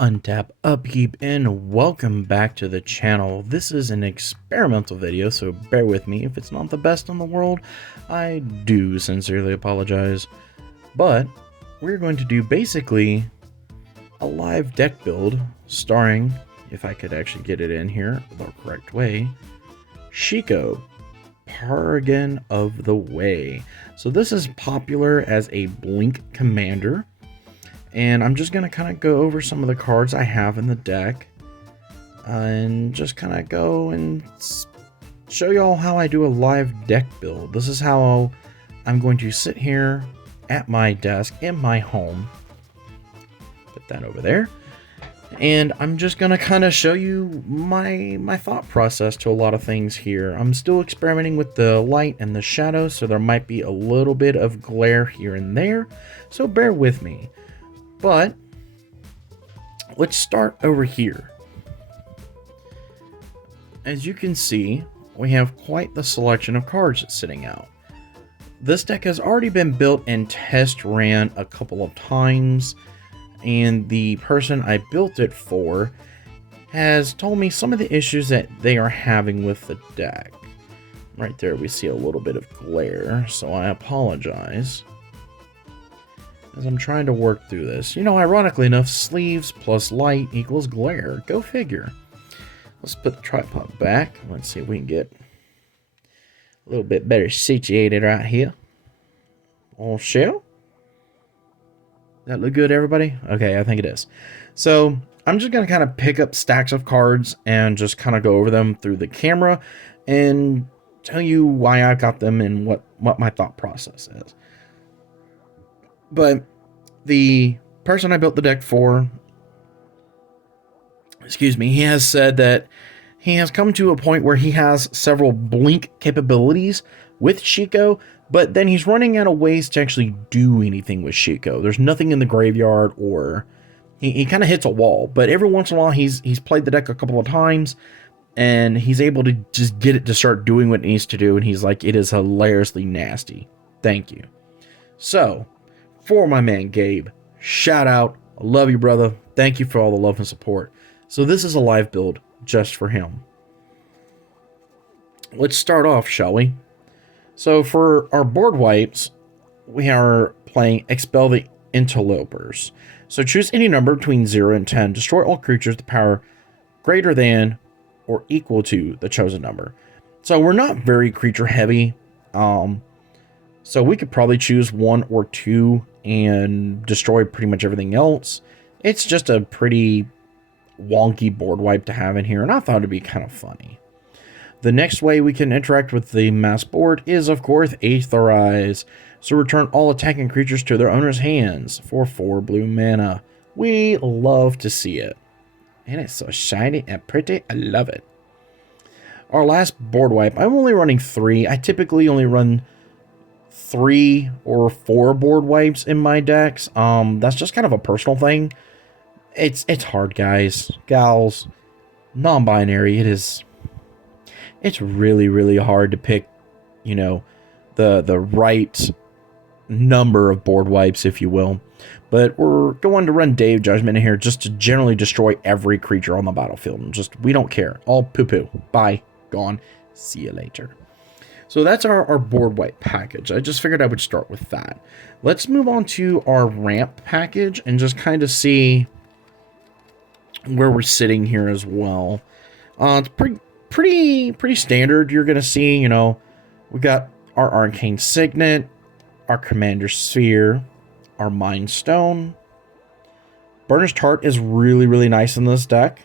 Untap, upkeep, and welcome back to the channel. This is an experimental video, so bear with me. If it's not the best in the world, I do sincerely apologize. But we're going to do basically a live deck build starring, if I could actually get it in here the correct way, Shiko, Paragon of the Way. So this is popular as a blink commander. And I'm just going to kind of go over some of the cards I have in the deck and just kind of go and show y'all how I do a live deck build. This is how I'm going to sit here at my desk in my home. Put that over there. And I'm just going to kind of show you my thought process to a lot of things here. I'm still experimenting with the light and the shadow, so there might be a little bit of glare here and there. So bear with me. But let's start over here. As you can see, we have quite the selection of cards sitting out. This deck has already been built and test ran a couple of times, and the person I built it for has told me some of the issues that they are having with the deck. Right there we see a little bit of glare, so I apologize as I'm trying to work through this. You know, ironically enough, sleeves plus light equals glare. Go figure. Let's put the tripod back. Let's see if we can get a little bit better situated right here. All shell? That look good, everybody? Okay, I think it is. So I'm just going to kind of pick up stacks of cards and just kind of go over them through the camera and tell you why I got them and what my thought process is. But the person I built the deck for, he has said that he has come to a point where he has several blink capabilities with Shiko, but then he's running out of ways to actually do anything with Shiko. There's nothing in the graveyard, or he kind of hits a wall. But every once in a while, he's played the deck a couple of times, and he's able to just get it to start doing what it needs to do, and he's like, it is hilariously nasty. Thank you. So for my man Gabe, shout out. I love you, brother. Thank you for all the love and support. So this is a live build just for him. Let's start off, shall we? So for our board wipes, we are playing Expel the Interlopers. So choose any number between 0 and 10. Destroy all creatures with power greater than or equal to the chosen number. So we're not very creature heavy. So we could probably choose 1 or 2 and destroy pretty much everything else. It's just a pretty wonky board wipe to have in here, and I thought it'd be kind of funny. The next way we can interact with the mass board is, of course, Aetherize. So return all attacking creatures to their owner's hands for 4 blue mana. We love to see it. And it's so shiny and pretty. I love it. Our last board wipe, I'm only running 3. I typically only run 3 or 4 board wipes in my decks. That's just kind of a personal thing. It's hard, guys, gals, non-binary. It's really hard to pick, you know, the right number of board wipes, if you will. But we're going to run Day of Judgment in here just to generally destroy every creature on the battlefield. And just, we don't care. All poo-poo. Bye. Gone. See you later. So that's our board wipe package. I just figured I would start with that. Let's move on to our ramp package and just kind of see where we're sitting here as well. It's pretty standard. You're going to see, you know, we got our Arcane Signet, our Commander Sphere, our Mind Stone. Burnished Heart is really nice in this deck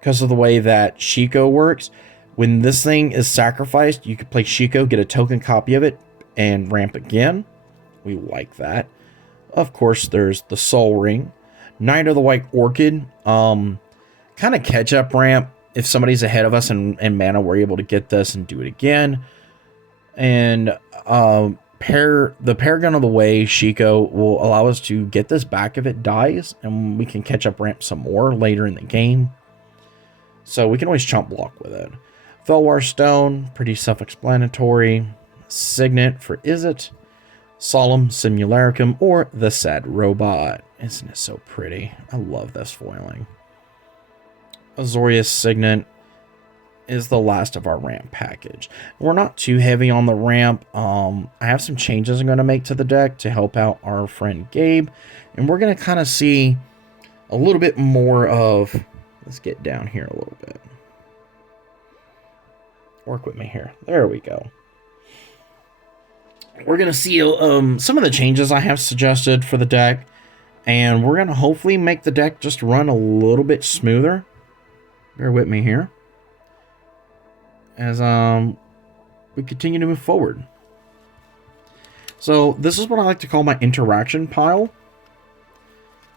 because of the way that Shiko works. When this thing is sacrificed, you can play Shiko, get a token copy of it, and ramp again. We like that. Of course, there's the Soul Ring. Knight of the White Orchid. Kind of catch-up ramp. If somebody's ahead of us in mana, we're able to get this and do it again. And the Paragon of the Way, Shiko, will allow us to get this back if it dies, and we can catch-up ramp some more later in the game. So we can always chump block with it. Felwar Stone, pretty self-explanatory. Signet for Is It, Solemn Simulacrum, or the Sad Robot. Isn't it so pretty? I love this foiling. Azorius Signet is the last of our ramp package. We're not too heavy on the ramp. I have some changes I'm going to make to the deck to help out our friend Gabe. And we're going to kind of see a little bit more of... Let's get down here a little bit. Work with me here. There we go. We're going to see some of the changes I have suggested for the deck. And we're going to hopefully make the deck just run a little bit smoother. Bear with me here. As we continue to move forward. So this is what I like to call my interaction pile.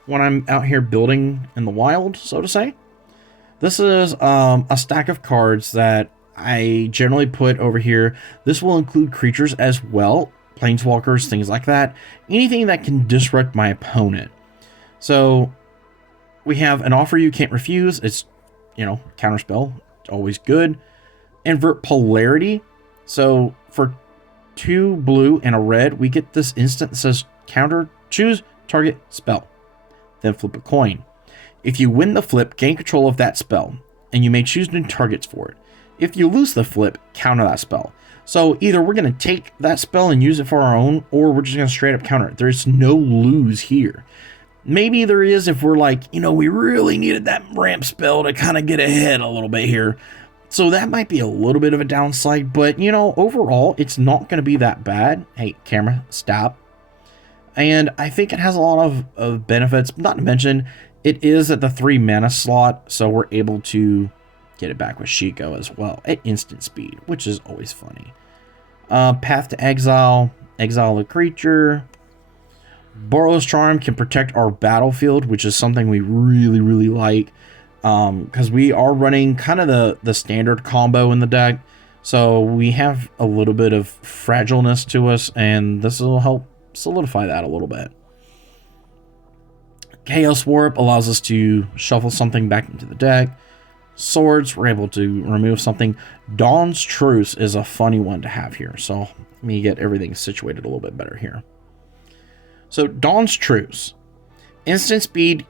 When I'm out here building in the wild, so to say. This is a stack of cards that I generally put over here. This will include creatures as well. Planeswalkers, things like that. Anything that can disrupt my opponent. So we have an offer you can't refuse. It's, you know, counterspell. It's always good. Invert polarity. So for 2 blue and a red, we get this instant that says counter, choose target spell. Then flip a coin. If you win the flip, gain control of that spell, and you may choose new targets for it. If you lose the flip, counter that spell. So either we're going to take that spell and use it for our own, or we're just going to straight up counter it. There's no lose here. Maybe there is if we're like, you know, we really needed that ramp spell to kind of get ahead a little bit here. So that might be a little bit of a downside, but, you know, overall, it's not going to be that bad. Hey, camera, stop. And I think it has a lot of benefits, not to mention, it is at the 3 mana slot, so we're able to get it back with Shiko as well at instant speed, which is always funny. Path to Exile, exile a creature. Borrow's Charm can protect our battlefield, which is something we really, really like. Because we are running kind of the standard combo in the deck. So we have a little bit of fragileness to us, and this will help solidify that a little bit. Chaos Warp allows us to shuffle something back into the deck. Swords, we're able to remove something. Dawn's Truce is a funny one to have here. So let me get everything situated a little bit better here. So Dawn's Truce. Instant speed,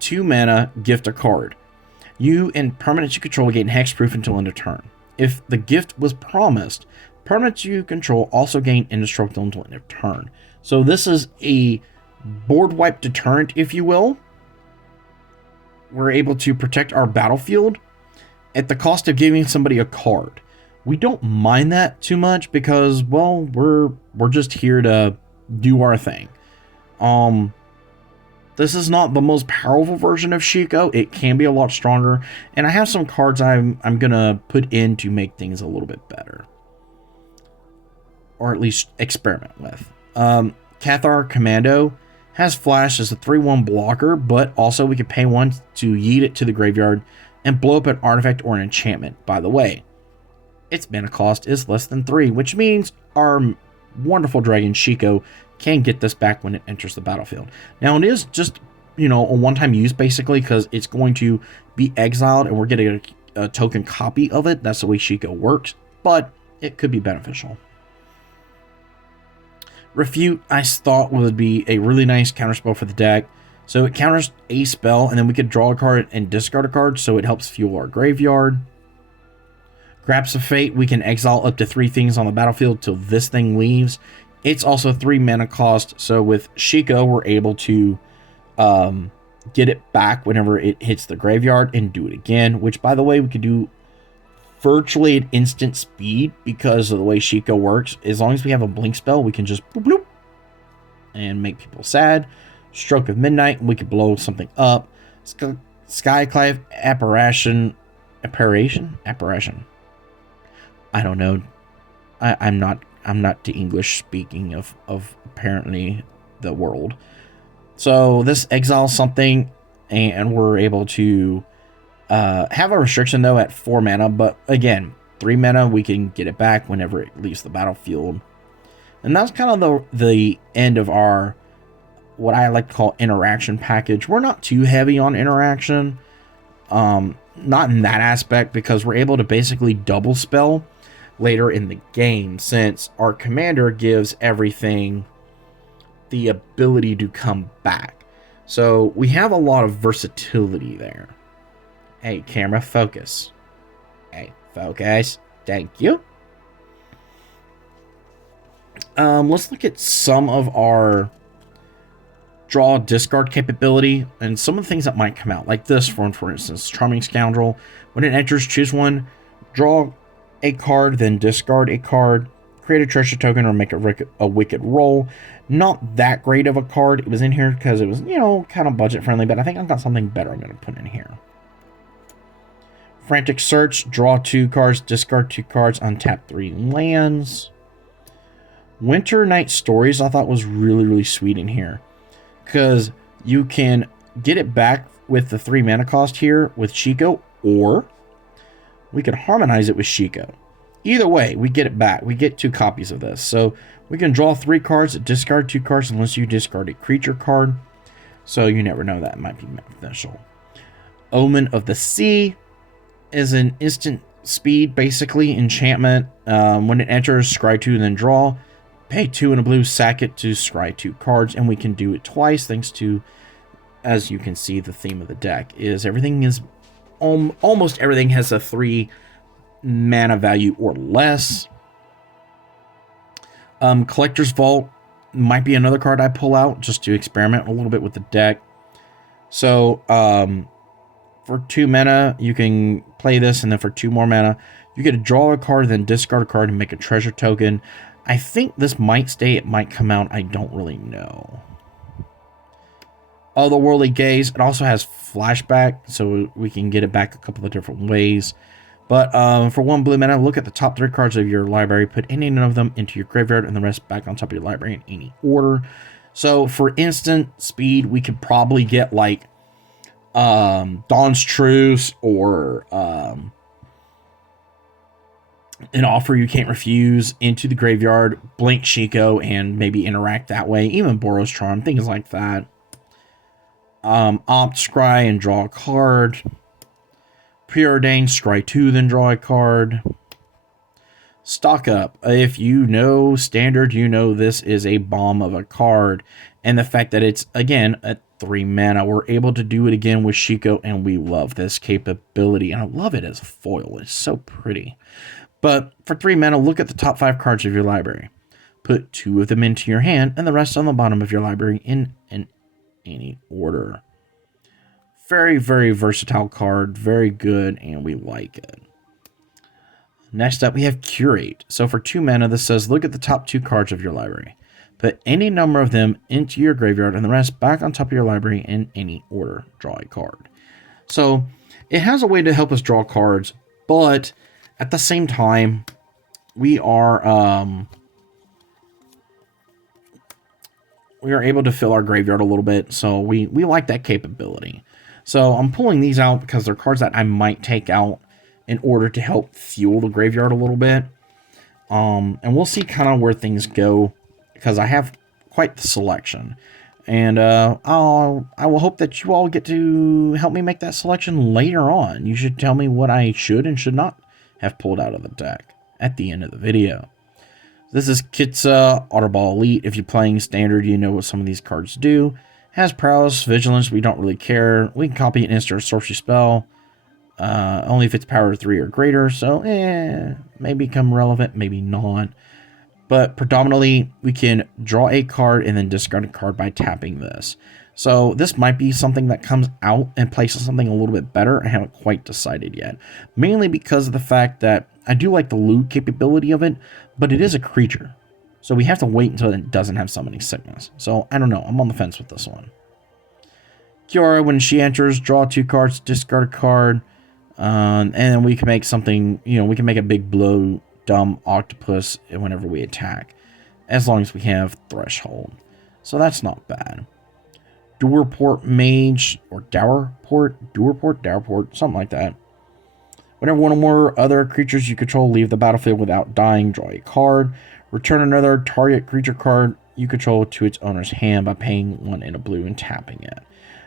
2 mana, gift a card. You and permanents you control gain hexproof until end of turn. If the gift was promised, permanents you control also gain indestructible until end of turn. So this is a board wipe deterrent, if you will. We're able to protect our battlefield at the cost of giving somebody a card. We don't mind that too much because, well, we're just here to do our thing. This is not the most powerful version of Shiko. It can be a lot stronger, and I have some cards I'm gonna put in to make things a little bit better, or at least experiment with. Cathar Commando has Flash as a 3/1 blocker, but also we can pay 1 to yeet it to the graveyard and blow up an artifact or an enchantment. By the way, its mana cost is less than 3, which means our wonderful dragon Shiko can get this back when it enters the battlefield. Now, it is just, you know, a one-time use, basically, because it's going to be exiled, and we're getting a token copy of it. That's the way Shiko works, but it could be beneficial. Refute, I thought, would be a really nice counterspell for the deck. So it counters a spell, and then we could draw a card and discard a card, so it helps fuel our graveyard. Grasp of Fate, we can exile up to 3 things on the battlefield till this thing leaves. It's also 3 mana cost, so with Shiko, we're able to get it back whenever it hits the graveyard and do it again, which, by the way, we could do virtually at instant speed because of the way Shiko works. As long as we have a blink spell, we can just boop, bloop, and make people sad. Stroke of Midnight, we could blow something up. Skyclave Apparition. I don't know. I'm not the English speaking of apparently the world. So this exiles something, and we're able to have a restriction though at 4 mana, but again, 3 mana, we can get it back whenever it leaves the battlefield. And that's kind of the end of our, what I like to call interaction package. We're not too heavy on interaction, not in that aspect, because we're able to basically double spell later in the game, since our commander gives everything the ability to come back. So we have a lot of versatility there. Hey, camera, focus. Hey, focus. Thank you. Let's look at some of our draw discard capability and some of the things that might come out. Like this one, for instance, Charming Scoundrel. When it enters, choose one, draw a card, then discard a card, create a treasure token, or make a wicked roll. Not that great of a card. It was in here because it was, kind of budget friendly, but I think I've got something better I'm going to put in here. Frantic Search, draw 2 cards, discard 2 cards, untap 3 lands. Winter Night Stories I thought was really, really sweet in here, because you can get it back with the 3 mana cost here with Shiko, or we can harmonize it with Shiko. Either way, we get it back. We get 2 copies of this. So we can draw 3 cards, discard 2 cards unless you discard a creature card. So you never know, that might be beneficial. Omen of the Sea is an instant speed, basically, enchantment. When it enters, scry 2, then draw. Pay 2 and a blue, sack it to scry 2 cards, and we can do it twice thanks to, as you can see, the theme of the deck is almost everything has a 3 mana value or less. Collector's Vault might be another card I pull out just to experiment a little bit with the deck. So for 2 mana, you can play this, and then for 2 more mana, you get to draw a card, then discard a card and make a treasure token. I think this might stay, it might come out, I don't really know. Otherworldly Gaze, it also has flashback, so we can get it back a couple of different ways. But for 1 blue mana, look at the top 3 cards of your library, put any of them into your graveyard, and the rest back on top of your library in any order. So for instant speed, we could probably get like Dawn's Truce, or an Offer You Can't Refuse into the graveyard, blink Shiko, and maybe interact that way. Even Boros Charm, things like that. Opt Scry and draw a card. Preordain, Scry 2, then draw a card. Stock Up. If you know Standard, you know this is a bomb of a card. And the fact that it's, again, at 3 mana, we're able to do it again with Shiko, and we love this capability. And I love it as a foil. It's so pretty. But for 3 mana, look at the top 5 cards of your library. Put 2 of them into your hand, and the rest on the bottom of your library in any order. Very, very versatile card. Very good, and we like it. Next up, we have Curate. So for 2 mana, this says, look at the top 2 cards of your library. Put any number of them into your graveyard, and the rest back on top of your library in any order. Draw a card. So it has a way to help us draw cards, but at the same time, we are able to fill our graveyard a little bit, so we like that capability. So I'm pulling these out because they're cards that I might take out in order to help fuel the graveyard a little bit. And we'll see kind of where things go, because I have quite the selection. And I will hope that you all get to help me make that selection later on. You should tell me what I should and should not have pulled out of the deck at the end of the video. This is Kitsa, Otterball Elite. If you're playing Standard, you know what some of these cards do. Has Prowess, Vigilance, we don't really care. We can copy an instant or sorcery spell, only if it's power 3 or greater, so may become relevant, maybe not. But predominantly, we can draw a card and then discard a card by tapping this. So this might be something that comes out and places something a little bit better. I haven't quite decided yet. Mainly because of the fact that I do like the loot capability of it, but it is a creature. So we have to wait until it doesn't have Summoning Sickness. So I don't know. I'm on the fence with this one. Kiara, when she enters, draw 2 cards, discard a card. And then we can make something, we can make a big blue dumb octopus whenever we attack, as long as we have Threshold. So that's not bad. Doorport Mage, or Doorport, something like that. Whenever one or more other creatures you control leave the battlefield without dying, draw a card. Return another target creature card you control to its owner's hand by paying 1 in a blue and tapping it.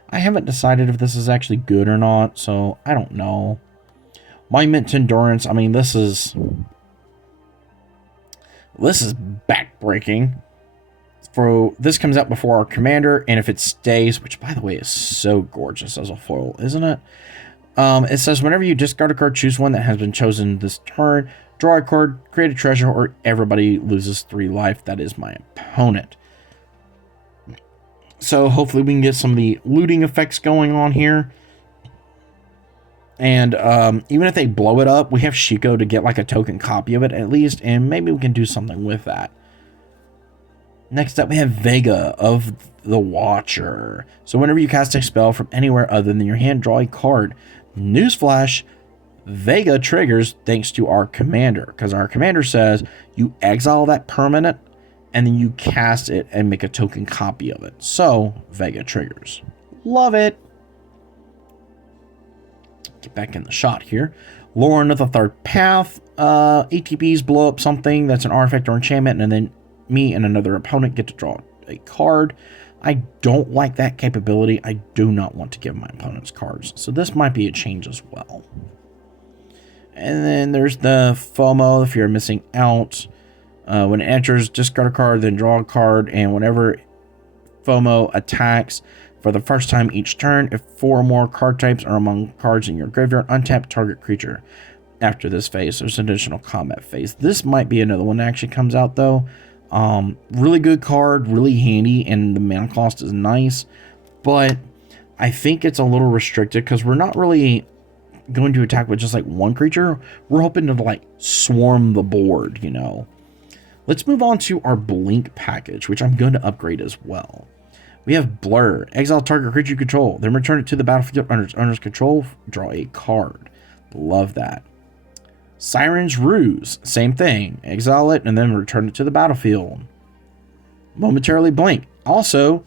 I haven't decided if this is actually good or not, so I don't know. Monument to Endurance, I mean, this is backbreaking. It's For this comes out before our commander, and if it stays, which by the way is so gorgeous as a foil, isn't it? It says whenever you discard a card, choose one that has been chosen this turn, draw a card, create a treasure, or everybody loses 3 life. That is my opponent. So hopefully we can get some of the looting effects going on here. And even if they blow it up, we have Shiko to get like a token copy of it at least, and maybe we can do something with that. Next up, we have Vega of the Watcher. So whenever you cast a spell from anywhere other than your hand, draw a card. Newsflash, Vega triggers thanks to our commander, because our commander says you exile that permanent and then you cast it and make a token copy of it. So Vega triggers. Love it. Get back in the shot here. Lauren of the Third Path. ATBs blow up something that's an artifact or enchantment, and then me and another opponent get to draw a card. I don't like that capability. I do not want to give my opponents cards. So this might be a change as well. And then there's the FOMO, if you're missing out. When it enters, discard a card, then draw a card. And whenever FOMO attacks for the first time each turn, if 4 or more card types are among cards in your graveyard, untap target creature. After this phase, there's an additional combat phase. This might be another one that actually comes out though. Really good card, really handy, and the mana cost is nice, but I think it's a little restricted because we're not really going to attack with just like one creature. We're hoping to like swarm the board, you know. Let's move on to our Blink package, which I'm going to upgrade as well. We have Blur, exile target creature you control, then return it to the battlefield under its owner's control, draw a card. Love that. Siren's Ruse, same thing. Exile it and then return it to the battlefield. Momentarily Blink also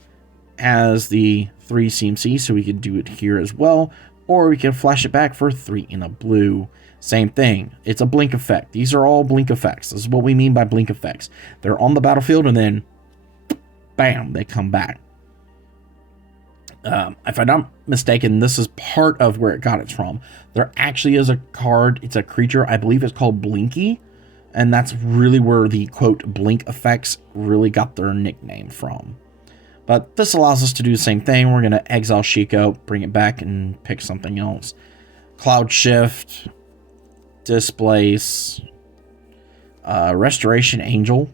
has the 3 CMC, so we can do it here as well. Or we can flash it back for 3 in a blue. Same thing. It's a blink effect. These are all blink effects. This is what we mean by blink effects. They're on the battlefield and then bam, they come back. If I'm not mistaken, this is part of where it got it from. There actually is a card, it's a creature, I believe it's called Blinky, and that's really where the quote blink effects really got their nickname from. But this allows us to do the same thing. We're going to exile Shiko, bring it back, and pick something else. Cloud Shift, Displace, Restoration Angel,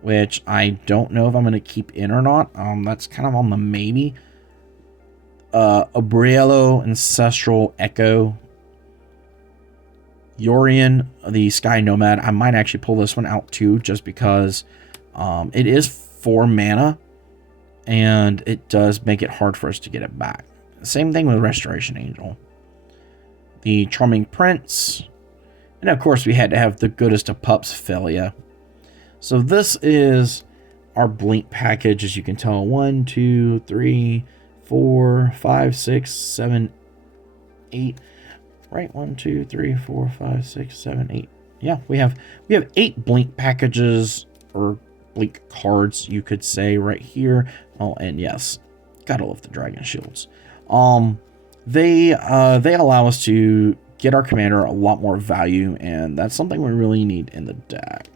which I don't know if I'm going to keep in or not. That's kind of on the maybe. Abriello, Ancestral Echo, Yorian, the Sky Nomad. I might actually pull this one out too, just because it is 4 mana, and it does make it hard for us to get it back. Same thing with Restoration Angel. The Charming Prince, and of course we had to have the goodest of pups, Philia. So this is our Blink package, as you can tell. 1, 2, 3, 4, 5, 6, 7, 8. Right, 1, 2, 3, 4, 5, 6, 7, 8. Yeah, we have 8 Blink packages, or Blink cards, you could say, right here. Oh, and yes, gotta love the Dragon Shields. They allow us to get our commander a lot more value, and that's something we really need in the deck.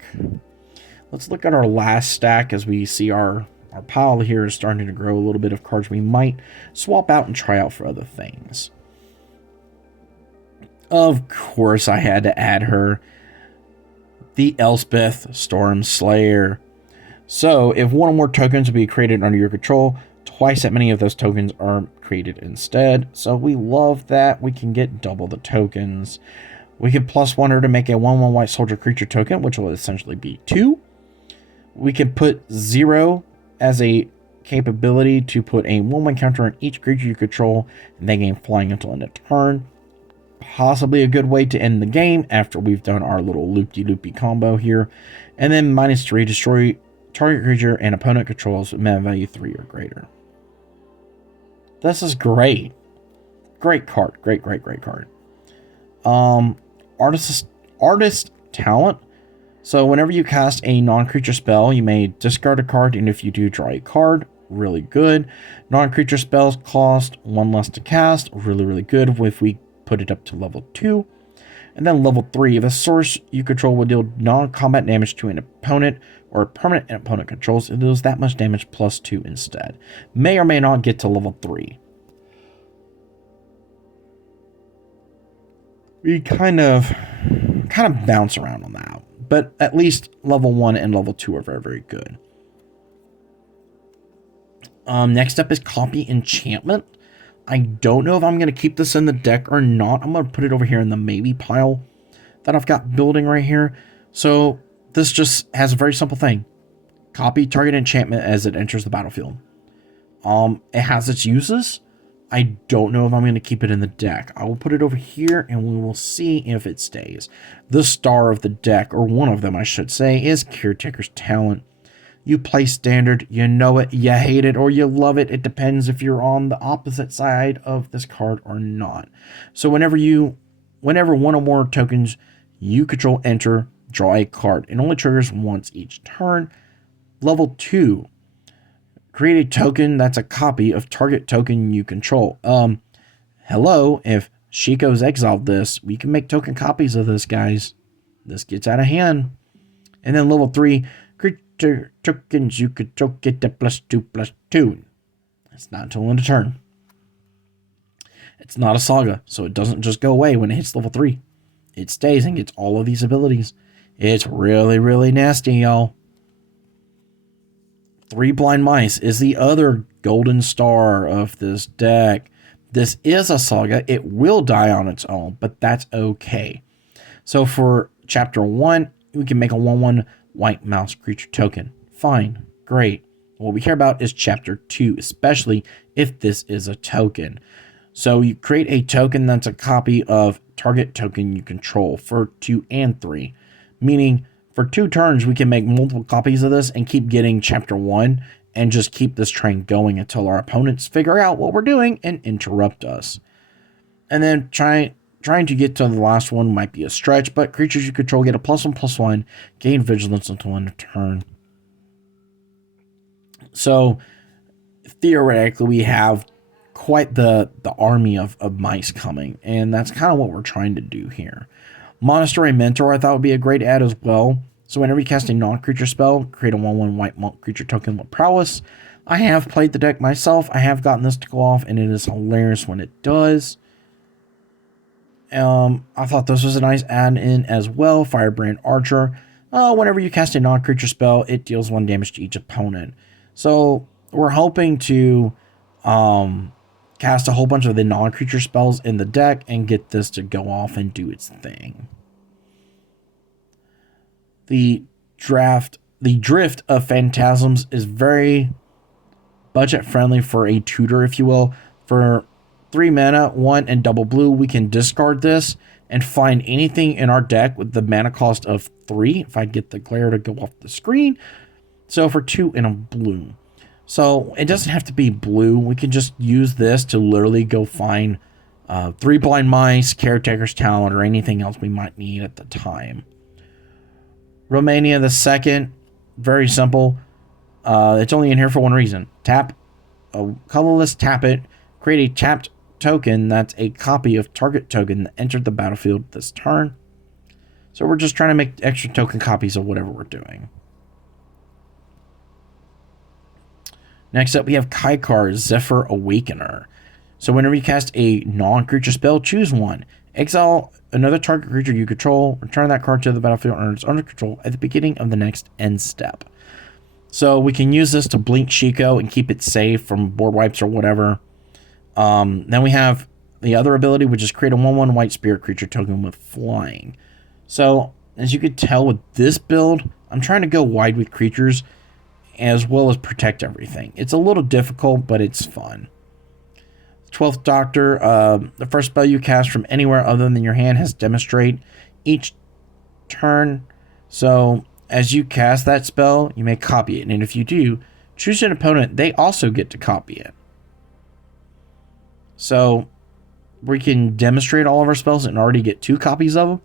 Let's look at our last stack as we see our pile here is starting to grow a little bit of cards we might swap out and try out for other things. Of course, I had to add her. The Elspeth Storm Slayer. So, if one or more tokens will be created under your control, twice that many of those tokens are created instead. So, we love that. We can get double the tokens. We can +1 her to make a 1/1 white soldier creature token, which will essentially be 2. We can put 0 as a capability to put a 1/1 counter on each creature you control, and then gain flying until end of turn. Possibly a good way to end the game after we've done our little loopy-loopy combo here. And then -3, destroy target creature and opponent controls with mana value 3 or greater. This is great. Great card. Great card. Artist Talent. So whenever you cast a non-creature spell, you may discard a card, and if you do, draw a card. Really good. Non-creature spells cost 1 less to cast. Really good if we put it up to level 2. And then level 3, if a source you control will deal non-combat damage to an opponent or a permanent opponent controls, it deals that much damage plus 2 instead. May or may not get to level 3. We kind of bounce around on that. But at least level 1 and level 2 are very, very good. Next up is Copy Enchantment. I don't know if I'm going to keep this in the deck or not. I'm going to put it over here in the maybe pile that I've got building right here. So this just has a very simple thing. Copy target enchantment as it enters the battlefield. It has its uses. I don't know if I'm going to keep it in the deck. I will put it over here and we will see if it stays. The star of the deck, or one of them I should say, is Caretaker's Talent. You play standard, you know it, you hate it, or you love it. It depends if you're on the opposite side of this card or not. So whenever one or more tokens you control enter, draw a card. It only triggers once each turn. Level 2. Create a token that's a copy of target token you control. Hello, if Shiko's exiled this, we can make token copies of this, guys. This gets out of hand. And then level 3, creature tokens you control get the +2/+2. It's not until end of turn. It's not a saga, so it doesn't just go away when it hits level 3. It stays and gets all of these abilities. It's really, really nasty, y'all. 3 Blind Mice is the other golden star of this deck. This is a saga. It will die on its own, but that's okay. So for chapter 1, we can make a 1/1 white mouse creature token. Fine. Great. What we care about is chapter 2, especially if this is a token. So you create a token that's a copy of target token you control for 2 and 3. Meaning, for 2 turns, we can make multiple copies of this and keep getting chapter 1 and just keep this train going until our opponents figure out what we're doing and interrupt us. And then trying to get to the last one might be a stretch, but creatures you control get a +1/+1, gain vigilance until end of turn. So theoretically, we have quite the army of mice coming, and that's kind of what we're trying to do here. Monastery Mentor I thought would be a great add as well. So whenever you cast a non-creature spell, create a 1/1 white monk creature token with prowess. I have played the deck myself. I have gotten this to go off, and it is hilarious when it does. I thought this was a nice add-in as well. Firebrand Archer. Whenever you cast a non-creature spell, it deals 1 damage to each opponent. So we're hoping to cast a whole bunch of the non-creature spells in the deck and get this to go off and do its thing. The Drift of Phantasms is very budget friendly for a tutor, if you will. For 3 mana, 1 and double blue, we can discard this and find anything in our deck with the mana cost of 3, if I get the glare to go off the screen. So for 2 and a blue. So it doesn't have to be blue. We can just use this to literally go find 3 Blind Mice, Caretaker's Talent, or anything else we might need at the time. Romania the Second, very simple. It's only in here for one reason. Tap a colorless, tap it, create a tapped token that's a copy of target token that entered the battlefield this turn. So we're just trying to make extra token copies of whatever we're doing. Next up, we have Kaikar, Zephyr Awakener. So whenever you cast a non-creature spell, choose one. Exile another target creature you control, return that card to the battlefield under its owner's control at the beginning of the next end step. So we can use this to blink Shiko and keep it safe from board wipes or whatever. Then we have the other ability, which is create a 1/1 white spirit creature token with flying. So as you could tell with this build, I'm trying to go wide with creatures as well as protect everything. It's a little difficult, but it's fun. 12th Doctor, the first spell you cast from anywhere other than your hand has demonstrate each turn. So as you cast that spell, you may copy it. And if you do, choose an opponent, they also get to copy it. So we can demonstrate all of our spells and already get 2 copies of them.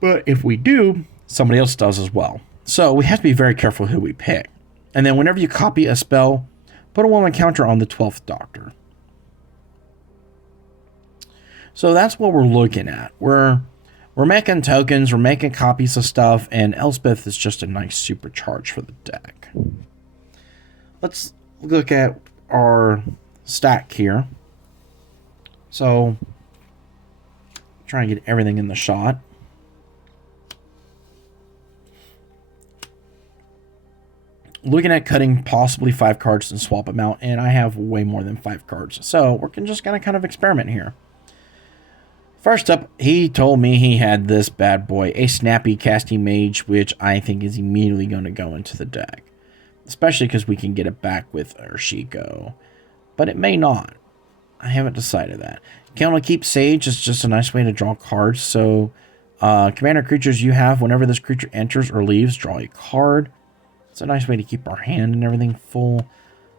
But if we do, somebody else does as well. So we have to be very careful who we pick. And then whenever you copy a spell, put a 1/1 counter on the 12th Doctor. So that's what we're looking at. We're making tokens, we're making copies of stuff, and Elspeth is just a nice supercharge for the deck. Let's look at our stack here. So, try and get everything in the shot. Looking at cutting possibly 5 cards and swap them out, and I have way more than 5 cards. So, we're just going to kind of experiment here. First up, he told me he had this bad boy, a Snappy Casting Mage, which I think is immediately going to go into the deck. Especially because we can get it back with our Shiko. But it may not. I haven't decided that. Can only keep Sage is just a nice way to draw cards. So, commander creatures you have, whenever this creature enters or leaves, draw a card. It's a nice way to keep our hand and everything full.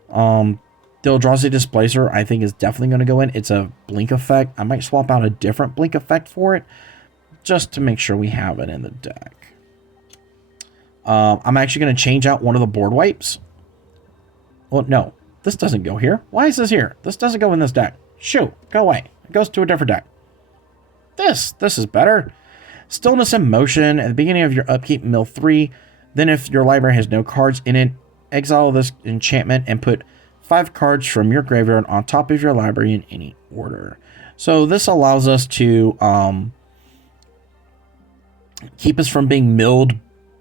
The Eldrazi Displacer, I think, is definitely going to go in. It's a blink effect. I might swap out a different blink effect for it, just to make sure we have it in the deck. I'm actually going to change out one of the board wipes. Well, no, this doesn't go here. Why is this here? This doesn't go in this deck. Shoot, go away. It goes to a different deck. This is better. Stillness in Motion. At the beginning of your upkeep, mill 3. Then if your library has no cards in it, exile this enchantment and put 5 cards from your graveyard on top of your library in any order. So this allows us to keep us from being milled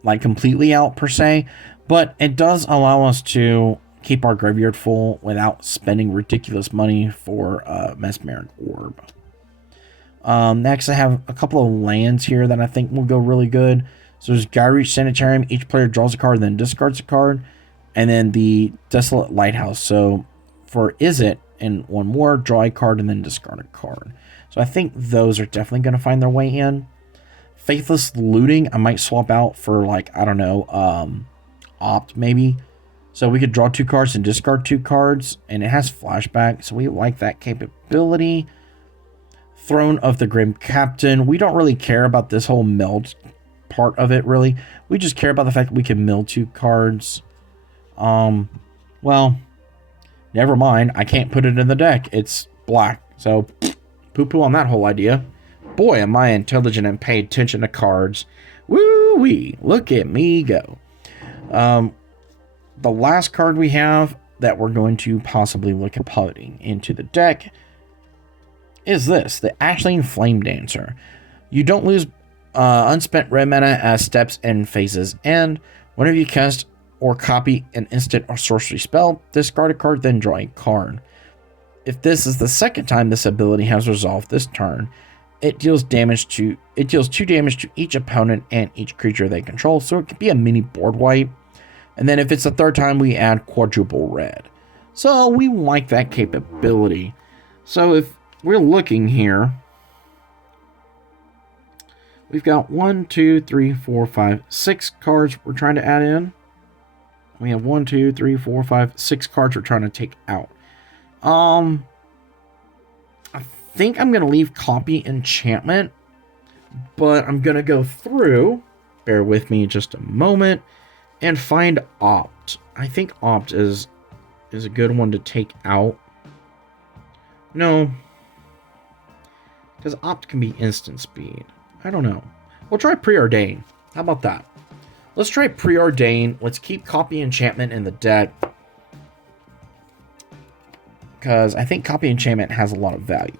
like completely out per se, but it does allow us to keep our graveyard full without spending ridiculous money for Mesmeric Orb. Next, I have a couple of lands here that I think will go really good. So there's Gyreach Sanitarium. Each player draws a card, then discards a card. And then the Desolate Lighthouse. So for Izzet and one more, draw a card and then discard a card. So I think those are definitely going to find their way in. Faithless Looting, I might swap out for, like, I don't know, Opt maybe. So we could draw 2 cards and discard 2 cards. And it has flashback, so we like that capability. Throne of the Grim Captain. We don't really care about this whole meld part of it, really. We just care about the fact that we can mill 2 cards. Well, never mind. I can't put it in the deck. It's black. So, poo-poo on that whole idea. Boy, am I intelligent and pay attention to cards. Woo-wee. Look at me go. The last card we have that we're going to possibly look at putting into the deck is this, the Ashling Flame Dancer. You don't lose unspent red mana as steps and phases end. Whenever you cast or copy an instant or sorcery spell, discard a card, then draw a card. If this is the second time this ability has resolved this turn, it deals 2 damage to each opponent and each creature they control, so it could be a mini board wipe. And then if it's the third time, we add quadruple red. So we like that capability. So if we're looking here, we've got 1, 2, 3, 4, 5, 6 cards we're trying to add in. We have 1, 2, 3, 4, 5, 6 cards we're trying to take out. I think I'm going to leave Copy Enchantment, but I'm going to go through, bear with me just a moment, and find Opt. I think Opt is a good one to take out. No, because Opt can be instant speed. I don't know. We'll try Preordain. How about that? Let's try Preordain. Let's keep Copy Enchantment in the deck, because I think Copy Enchantment has a lot of value.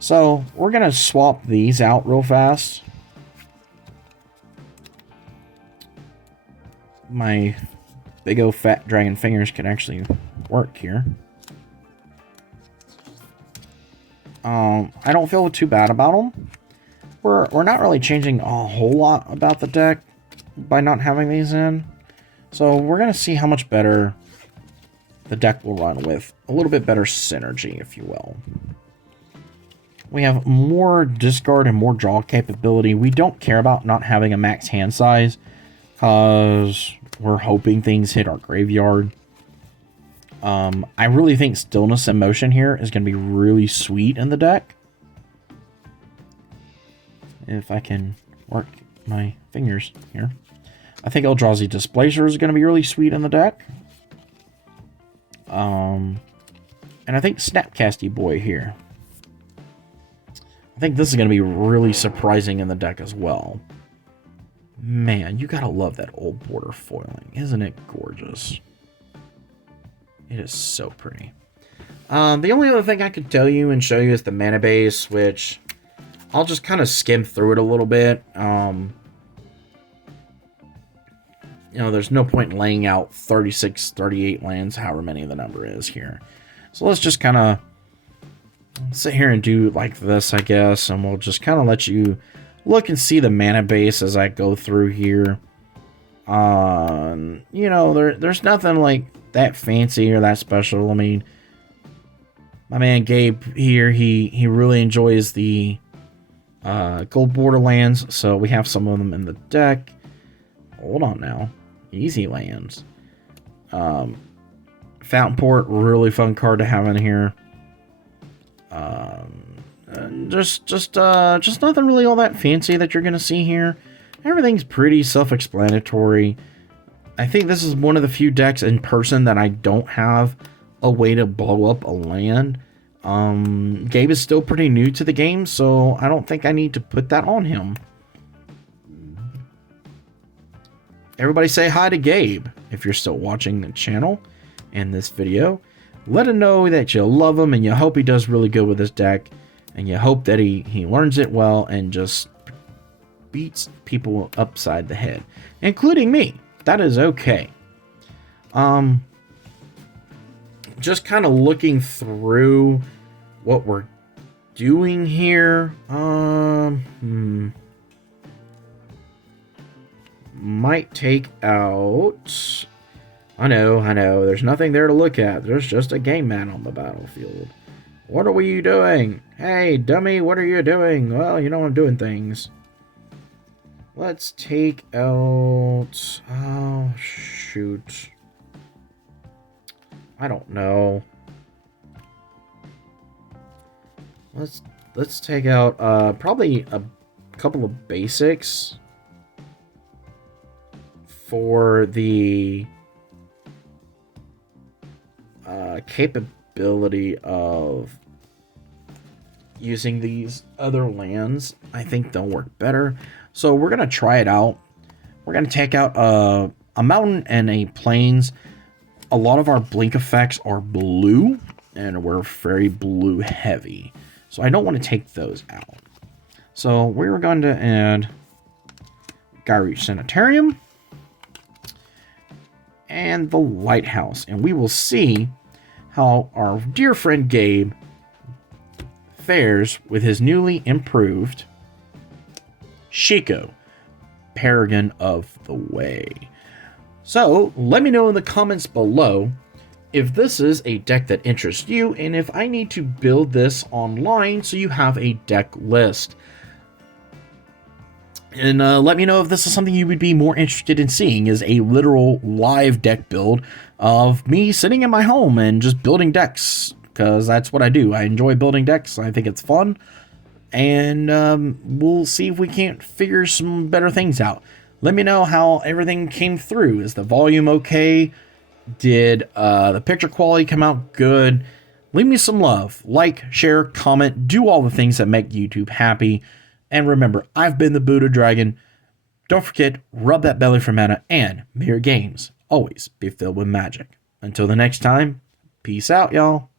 So we're going to swap these out real fast. My big old fat dragon fingers can actually work here. I don't feel too bad about them. We're not really changing a whole lot about the deck by not having these in. So we're going to see how much better the deck will run with a little bit better synergy, if you will. We have more discard and more draw capability. We don't care about not having a max hand size, because we're hoping things hit our graveyard. I really think Stillness in Motion here is going to be really sweet in the deck. If I can work my fingers here. I think Eldrazi Displacer is going to be really sweet in the deck. And I think Snapcasty Boy here. I think this is going to be really surprising in the deck as well. Man, you gotta love that old border foiling. Isn't it gorgeous? It is so pretty. The only other thing I could tell you and show you is the mana base, which I'll just kind of skim through it a little bit. You know, there's no point in laying out 36, 38 lands, however many the number is here. So let's just kind of sit here and do like this, I guess, and we'll just kind of let you look and see the mana base as I go through here. You know, there's nothing like that fancy or that special. I mean, my man Gabe here, he really enjoys the gold borderlands, so we have some of them in the deck. Hold on now. Easy lands. Fountain Port, really fun card to have in here. Just nothing really all that fancy that you're gonna see here. Everything's pretty self-explanatory. I think this is one of the few decks in person that I don't have a way to blow up a land. Gabe is still pretty new to the game, so I don't think I need to put that on him. Everybody say hi to Gabe if you're still watching the channel and this video. Let him know that you love him and you hope he does really good with this deck, and you hope that he learns it well and just beats people upside the head, including me. That is okay. Just kind of looking through what we're doing here. Might take out... I know, there's nothing there to look at. There's just a game mat on the battlefield. What are you doing? Hey, dummy, what are you doing? Well, you know I'm doing things. Let's take out... Oh, shoot. I don't know. Let's take out probably a couple of basics for the capability of using these other lands. I think they'll work better. So we're gonna try it out. We're gonna take out a mountain and a plains. A lot of our blink effects are blue, and we're very blue heavy. So I don't want to take those out. So we're going to add Gyru Sanitarium and the Lighthouse, and we will see how our dear friend Gabe fares with his newly improved Shiko, Paragon of the Way. So let me know in the comments below if this is a deck that interests you, and if I need to build this online so you have a deck list. And let me know if this is something you would be more interested in seeing, is a literal live deck build of me sitting in my home and just building decks, because that's what I do. I enjoy building decks. I think it's fun, and we'll see if we can't figure some better things out. Let me know how everything came through. Is the volume okay? Did the picture quality come out good? Leave me some love. Like, share, comment, do all the things that make YouTube happy. And remember, I've been the Buddha Dragon. Don't forget, rub that belly for mana, and may your games always be filled with magic. Until the next time, peace out, y'all.